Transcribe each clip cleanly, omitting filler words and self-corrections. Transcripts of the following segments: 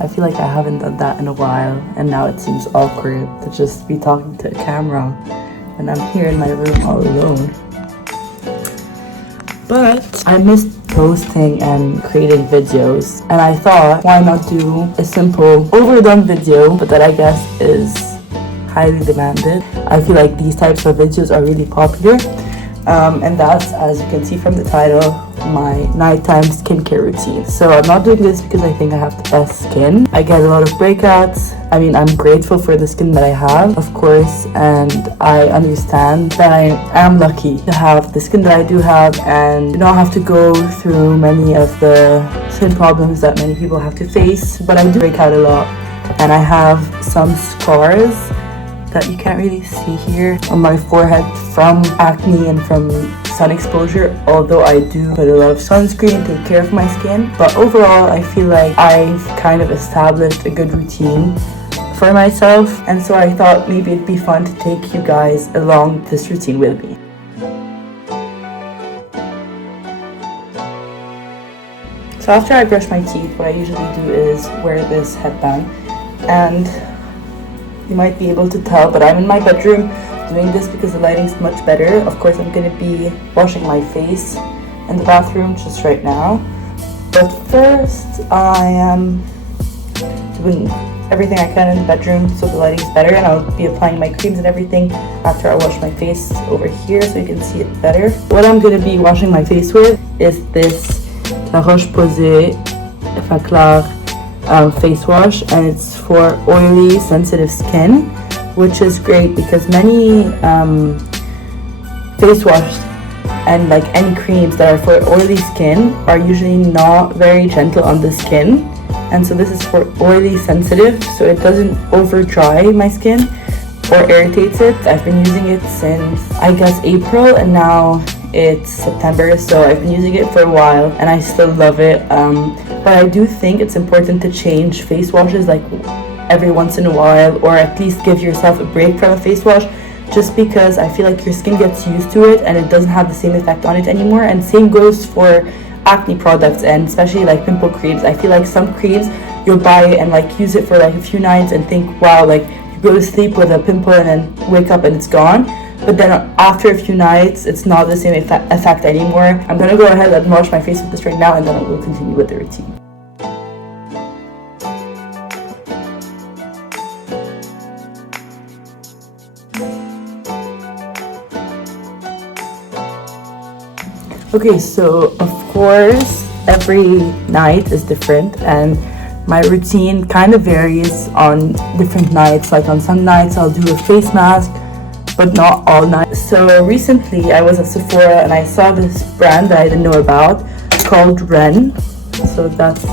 I feel like I haven't done that in a while, and now it seems awkward to just be talking to a camera when I'm here in my room all alone. But I missed posting and creating videos, and I thought, why not do a simple overdone video, but that I guess is highly demanded. I feel like these types of videos are really popular, and that's, as you can see from the title, my nighttime skincare routine. So I'm not doing this because I think I have the best skin. I get a lot of breakouts. I mean, I'm grateful for the skin that I have, of course, and I understand that I am lucky to have the skin that I do have and not have to go through many of the skin problems that many people have to face. But I do break out a lot, and I have some scars that you can't really see here on my forehead from acne and from sun exposure, although I do put a lot of sunscreen, take care of my skin. But overall, I feel like I've kind of established a good routine for myself, and so I thought maybe it'd be fun to take you guys along this routine with me. So after I brush my teeth, what I usually do is wear this headband, and you might be able to tell, but I'm in my bedroom doing this because the lighting's much better. Of course, I'm going to be washing my face in the bathroom just right now. But first, I am doing everything I can in the bedroom so the lighting's better, and I'll be applying my creams and everything after I wash my face over here so you can see it better. What I'm going to be washing my face with is this La Roche-Posay Effaclar face wash, and it's for oily, sensitive skin, which is great because many face washes and like any creams that are for oily skin are usually not very gentle on the skin, and so this is for oily, sensitive, so it doesn't over dry my skin or irritates it. I've been using it since I guess April, and now it's September, so I've been using it for a while and I still love it. But I do think it's important to change face washes like every once in a while, or at least give yourself a break from a face wash, just because I feel like your skin gets used to it and it doesn't have the same effect on it anymore. And same goes for acne products, and especially like pimple creams. I feel like some creams you'll buy it and like use it for like a few nights and think, wow, like you go to sleep with a pimple and then wake up and it's gone. But then after a few nights, it's not the same effect anymore. I'm gonna go ahead and wash my face with this right now, and then I will continue with the routine. Okay, so of course, every night is different, and my routine kind of varies on different nights. Like on some nights, I'll do a face mask, but not all night. So recently I was at Sephora and I saw this brand that I didn't know about called Ren. So that's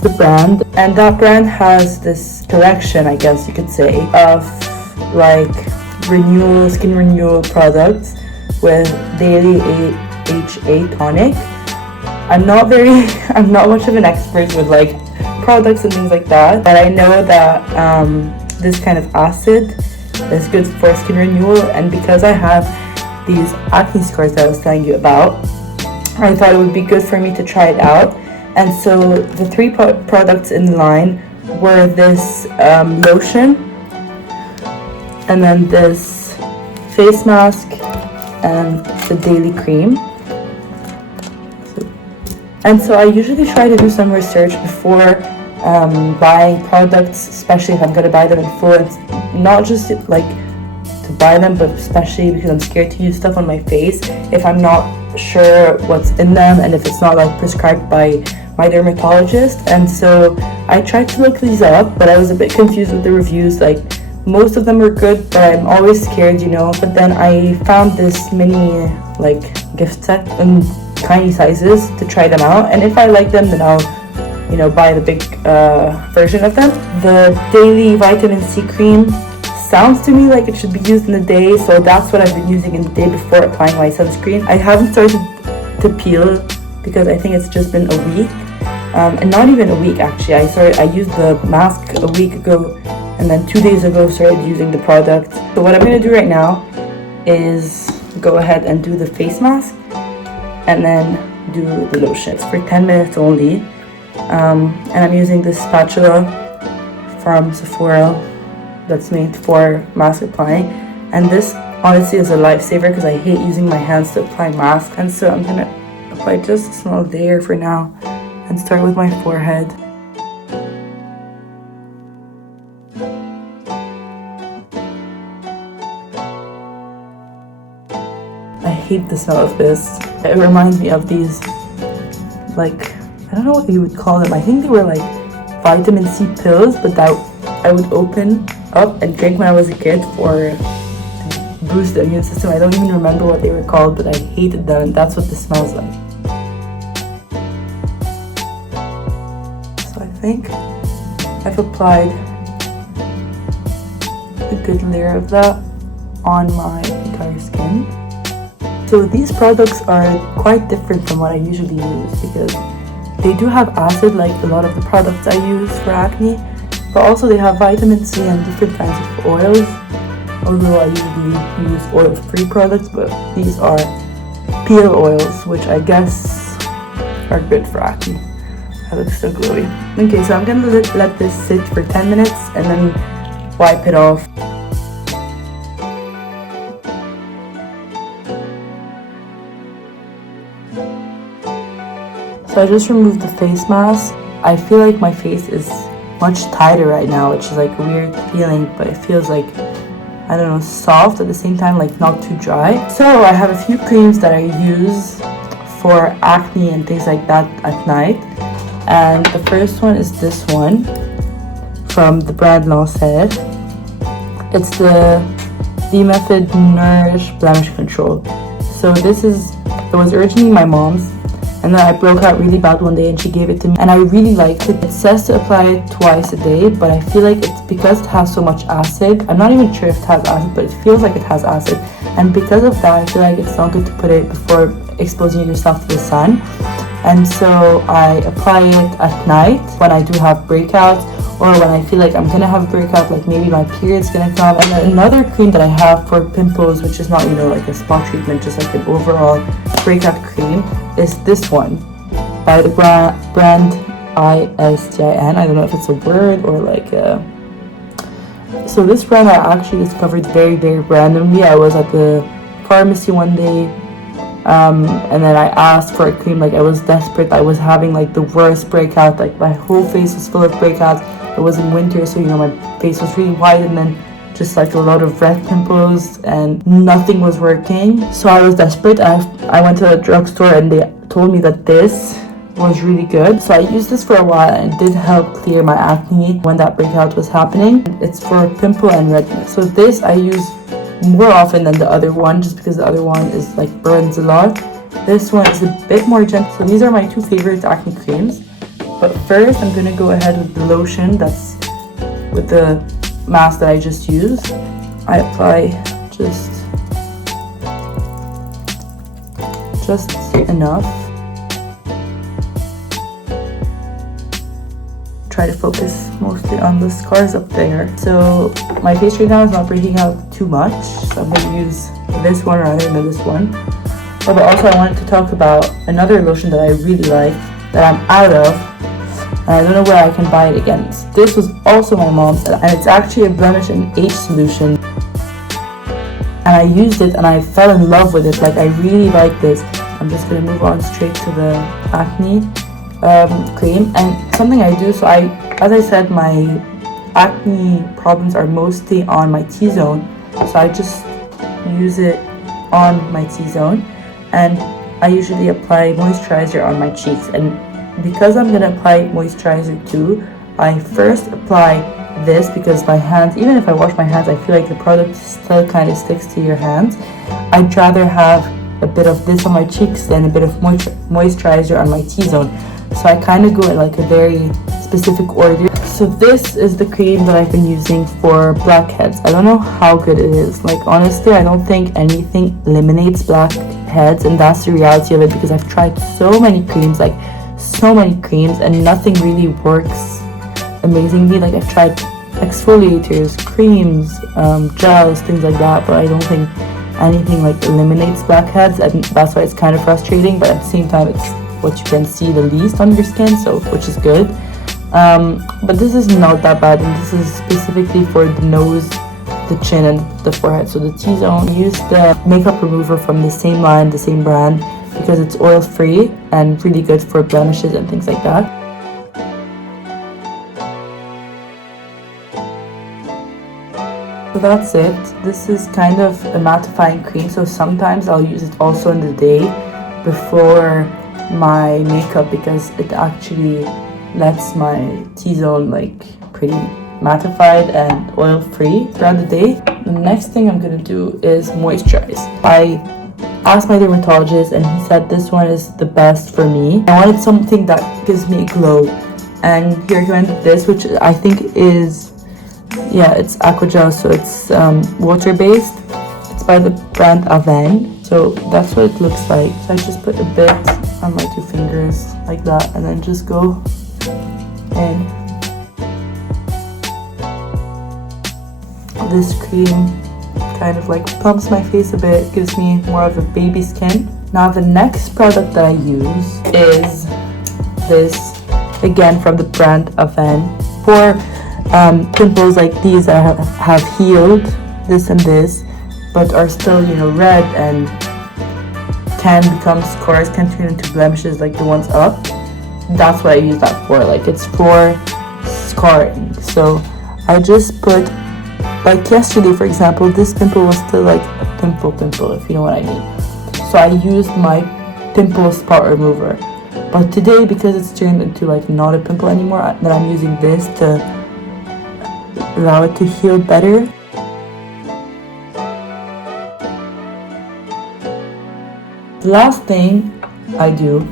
the brand, and that brand has this collection, I guess you could say, of like skin renewal products with daily AHA tonic. I'm not much of an expert with like products and things like that, but I know that this kind of acid is good for skin renewal, and because I have these acne scars that I was telling you about, I thought it would be good for me to try it out. And so the three products in the line were this lotion, and then this face mask, and the daily cream. And so I usually try to do some research before buying products, especially if I'm going to buy them in full. It's not just like to buy them, but especially because I'm scared to use stuff on my face if I'm not sure what's in them and if it's not like prescribed by my dermatologist. And so I tried to look these up, but I was a bit confused with the reviews. Like most of them were good, but I'm always scared, but then I found this mini like gift set in tiny sizes to try them out, and if I like them, then I'll buy the big version of them. The daily vitamin C cream sounds to me like it should be used in the day, so that's what I've been using in the day before applying my sunscreen. I haven't started to peel because I think it's just been a week, and not even a week actually. I used the mask a week ago, and then 2 days ago started using the product. So what I'm going to do right now is go ahead and do the face mask and then do the lotion. It's for 10 minutes only, And I'm using this spatula from Sephora that's made for mask applying, and this honestly is a lifesaver because I hate using my hands to apply masks. And so I'm gonna apply just a small layer for now and start with my forehead. I hate the smell of this. It reminds me of these, like, I don't know what you would call them. I think they were like vitamin C pills, but that I would open up and drink when I was a kid to boost the immune system. I don't even remember what they were called, but I hated them, and that's what this smells like. So I think I've applied a good layer of that on my entire skin. So these products are quite different from what I usually use because they do have acid like a lot of the products I use for acne, but also they have vitamin C and different kinds of oils, although I usually use oil-free products, but these are peel oils, which I guess are good for acne. I look so glowy. Okay, so I'm gonna let this sit for 10 minutes and then wipe it off. So I just removed the face mask. I feel like my face is much tighter right now, which is like a weird feeling, but it feels like, I don't know, soft at the same time, like not too dry. So I have a few creams that I use for acne and things like that at night. And the first one is this one from the brand Lancer. It's the Method Nourish Blemish Control. So it was originally my mom's, and then I broke out really bad one day and she gave it to me and I really liked it. It says to apply it twice a day, but I feel like it's because it has so much acid. I'm not even sure if it has acid, but it feels like it has acid. And because of that, I feel like it's not good to put it before exposing yourself to the sun. And so I apply it at night when I do have breakouts, or when I feel like I'm gonna have a breakout, like maybe my period's gonna come. And then another cream that I have for pimples, which is not, like a spot treatment, just like an overall breakout cream, is this one by the brand ISTIN. I don't know if it's a word or like a... So this brand I actually discovered very, very randomly. I was at the pharmacy one day, and then I asked for a cream. Like, I was desperate. I was having like the worst breakout. Like, my whole face was full of breakouts. It was in winter, so my face was really white, and then just like a lot of red pimples, and nothing was working. So I was desperate. I went to a drugstore and they told me that this was really good. So I used this for a while and it did help clear my acne when that breakout was happening. It's for pimple and redness. So this I use more often than the other one, just because the other one is like burns a lot. This one is a bit more gentle. So these are my two favorite acne creams. But first I'm gonna go ahead with the lotion that's with the mask that I just used. I apply just enough. Try to focus mostly on the scars up there. So my face right now is not breaking out too much, so I'm gonna use this one rather than this one. But also I wanted to talk about another lotion that I really like that I'm out of, and I don't know where I can buy it again. So this was also my mom's, and it's actually a blemish and age solution. And I used it and I fell in love with it. Like, I really like this. I'm just gonna move on straight to the acne cream. And something I do, so as I said, my acne problems are mostly on my T-zone. So I just use it on my T-zone, and I usually apply moisturizer on my cheeks. And because I'm gonna apply moisturizer too, I first apply this, because my hands, even if I wash my hands, I feel like the product still kind of sticks to your hands. I'd rather have a bit of this on my cheeks than a bit of moisturizer on my T-zone. So I kind of go in like a very specific order. So this is the cream that I've been using for blackheads. I don't know how good it is. Like, honestly, I don't think anything eliminates blackheads, and that's the reality of it, because I've tried so many creams, and nothing really works amazingly. Like, I've tried exfoliators, creams, gels, things like that, but I don't think anything like eliminates blackheads, and that's why it's kind of frustrating. But at the same time, it's what you can see the least on your skin, so which is good. But this is not that bad, and this is specifically for the nose, the chin, and the forehead. So the T-Zone, I use the makeup remover from the same line, the same brand, because it's oil free and really good for blemishes and things like that. So that's it. This is kind of a mattifying cream, so sometimes I'll use it also in the day before my makeup, because it actually lets my T-zone like pretty mattified and oil free throughout the day. The next thing I'm gonna do is moisturize. I asked my dermatologist and he said this one is the best for me. I wanted something that gives me a glow, and he recommended this, which I think is, yeah, it's Aquagel, so it's water-based. It's by the brand Avène. So that's what it looks like. So I just put a bit on my 2 fingers like that, and then just go in. This cream kind of like plumps my face a bit, gives me more of a baby skin. Now the next product that I use is this, again from the brand Avène, for pimples like these that have healed, this and this, but are still, you know, red and can become scars, can turn into blemishes like the ones up. That's what I use that for. Like, it's for scarring. So I just put, like yesterday for example, this pimple was still like a pimple, if you know what I mean. So I used my pimple spot remover. But today, because it's turned into like not a pimple anymore, then I'm using this to allow it to heal better. The last thing I do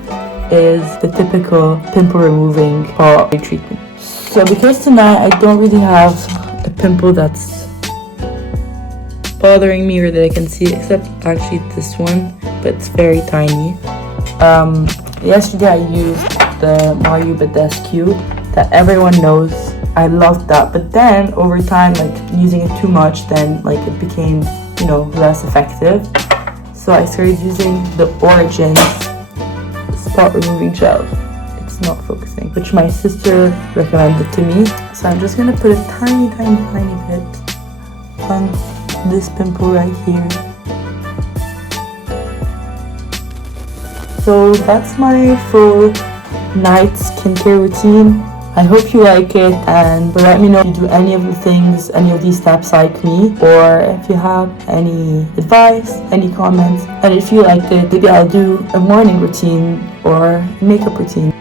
is the typical pimple removing paw treatment. So because tonight I don't really have a pimple that's bothering me or that I can see, except actually this one, but it's very tiny. Yesterday I used the Mario Badescu that everyone knows. I loved that, but then over time, like using it too much, then like it became, you know, less effective. So I started using the Origins spot removing gel. It's not focusing, which my sister recommended to me. So I'm just gonna put a tiny bit on this pimple right here. So that's my full night skincare routine. I hope you like it, and let me know if you do any of the things, any of these steps like me, or if you have any advice, any comments, and if you liked it, maybe I'll do a morning routine or a makeup routine.